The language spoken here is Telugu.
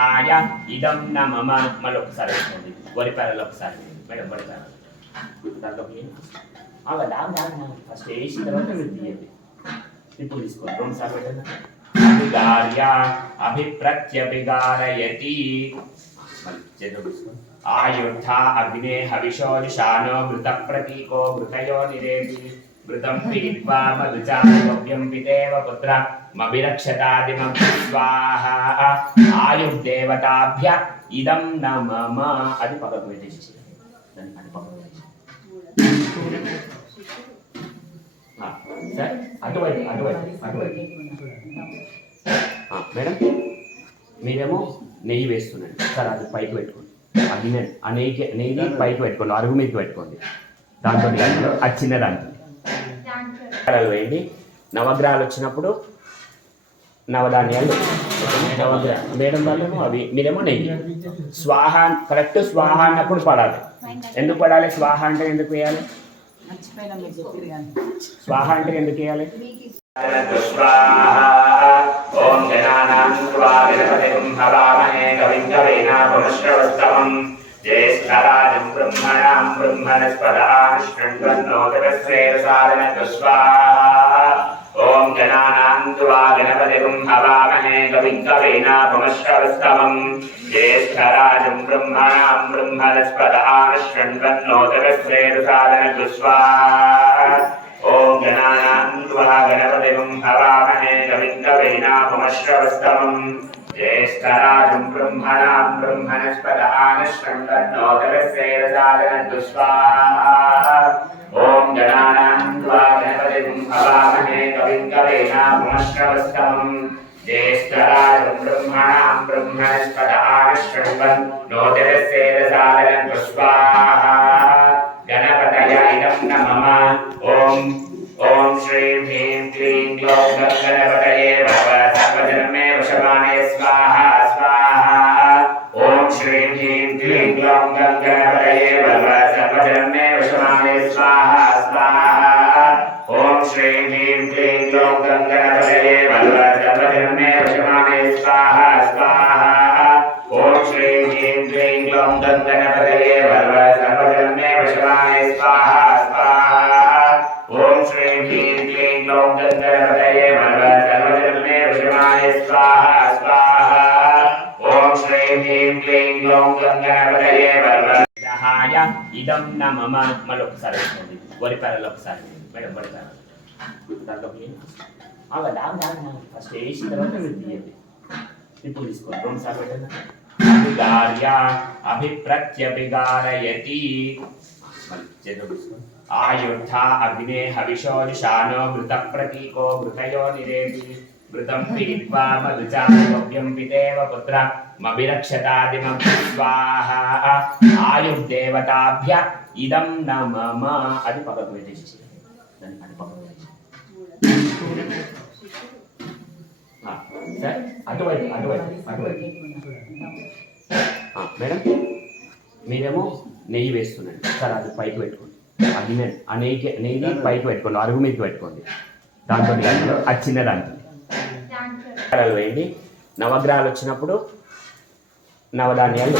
విదహాయ ఇదం న మమ మళ్ళీ ఒకసారి వేసుకోండి వరి పేరలు ఒకసారి మేడం వరి పేరలు దాంట్లోకి ఫస్ట్ వేసిన తర్వాత మీరు తీయండి ఇప్పుడు తీసుకోండి రెండు సార్లు పెట్టండి అభిగార్య అభిప్రత్యభిగారయతి మళ్ళీ చేతులు తీసుకోండి ఆయుద్ధ అగ్నే హవిషోజుషానో మృత ప్రతీకో మృతయో నిరేతి మృతం పీత్వా మధుచార్యవ్యం పితేవ పుత్ర మభిరక్షతాదిమం స్వాహా ఆయుర్దేవతాభ్య ఇదం న మమ అది పక్కకు పెట్టేసి దాన్ని అది పక్కకు పెట్టేసి సార్ అటువైపు అటువైపు అటువైపు మేడం మీరేమో నెయ్యి వేస్తున్నాండి సార్ అది పైకి పెట్టుకోండి అది ఆ నెయ్యి పైకి పెట్టుకోండి అరుగు మీదకి పెట్టుకోండి దాంతో అది చిన్న దాంట్లో వేయండి నవగ్రహాలు వచ్చినప్పుడు నవధాన్యాలు మేడం వాళ్ళేమో అవి మీరేమో నెయ్యి స్వాహ కరెక్ట్ స్వాహ అన్నప్పుడు పడాలి ఎందుకు పడాలి స్వాహ అంటే ఎందుకు వేయాలి స్వాహ అంటే ఎందుకు వేయాలి ఓం గణానాం త్వా గణపతిం హవామహే కవిం కవీనాముపమశ్రవస్తమం జ్యేష్ఠరాజం బ్రహ్మణాం బ్రహ్మణస్పదాః శృణ్వన్నోతిరస్యేరసాదనతు స్వాహా ఓం గణానాం త్వా గణపతిం హవామహే కవిం కవీనాముపమశ్రవస్తమం జ్యేష్ఠరాజం బ్రహ్మణాం బ్రహ్మణస్పదాః శృణ్వన్నోతిరస్యేరసాదనతు స్వాహా ఓం గణానాం త్వా గణపతిం హవామహే కవిం కవీనాముపమశ్రవస్తమం జ్యేష్ఠరాజం బ్రహ్మణాం బ్రహ్మణస్పదాః శృణ్వన్నోతిరస్యేరసాదనతు స్వాహా ఓం గణానాం త్వా గణపతిం హవామహే కవిం కవీనాముపమశ్రవస్తమం జ్యేష్ఠరాజం బ్రహ్మణాం బ్రహ్మణస్పదాః శృణ్వన్నోతిరస్యేరసాదనతు స్వాహా గణపతయ ఇదం న మమ ఓం ఓం శ్రీం హ్రీం క్లీం గ్లౌం గణపతయే భవ సర్వజన్మే వశమానే స్వాహా స్వాహా ఓం శ్రీం హ్రీం క్లీం గ్లౌం గణపతయే భవ సర్వజన్మే వశమానే స్వాహా స్వాహా ఓం శ్రీం హ్రీం క్లీం గ్లౌం గణపతయే భవ సర్వజన్మే వశమానే స్వాహా స్వాహా ఓం శ్రీం హ్రీం క్లీం గ్లౌం గణపతయే భవ సర్వజన్మే వశమానే స్వాహా స్వాహా ఓం శ్రీం హ్రీం క్లీం గ్లౌం గణపతయే భవ సర్వజన్మే వశమానే స్వాహా స్వాహా ఓం శ్రీం హ్రీం క్లీం గ్లౌం గణపతయే భవ విదహాయ ఇదం న మమ మళ్ళీ ఒకసారి వేసుకోండి వరి పేరలు ఒకసారి మేడం వరి పేరలు దాంట్లోకి ఫస్ట్ వేసిన తర్వాత మీరు తీయండి ఇప్పుడు తీసుకోండి రెండు సార్లు పెట్టండి అభిగార్య అభిప్రత్యభిగారయతి మళ్ళీ చేతులు తీసుకోండి ఆయుద్ధ అగ్నే హవిషోజుషానో మృత ప్రతీకో మృతయో నిరేతి మృతం పీత్వా మధుచార్యవ్యం పితేవ పుత్ర మభిరక్షతాదిమం స్వాహా ఆయుర్దేవతాభ్య ఇదం న మమ అది పక్కకు పెట్టేసి దాన్ని అది పక్కకు పెట్టేసి సార్ అటువైపు అటువైపు అటువైపు మేడం మీరేమో నెయ్యి వేస్తున్నాండి సార్ అది పైకి పెట్టుకోండి అది ఆ నెయ్యి పైకి పెట్టుకోండి అరుగు మీదకి పెట్టుకోండి దాంతో అది చిన్న దాంట్లో వేయండి నవగ్రహాలు వచ్చినప్పుడు నవధాన్యాలు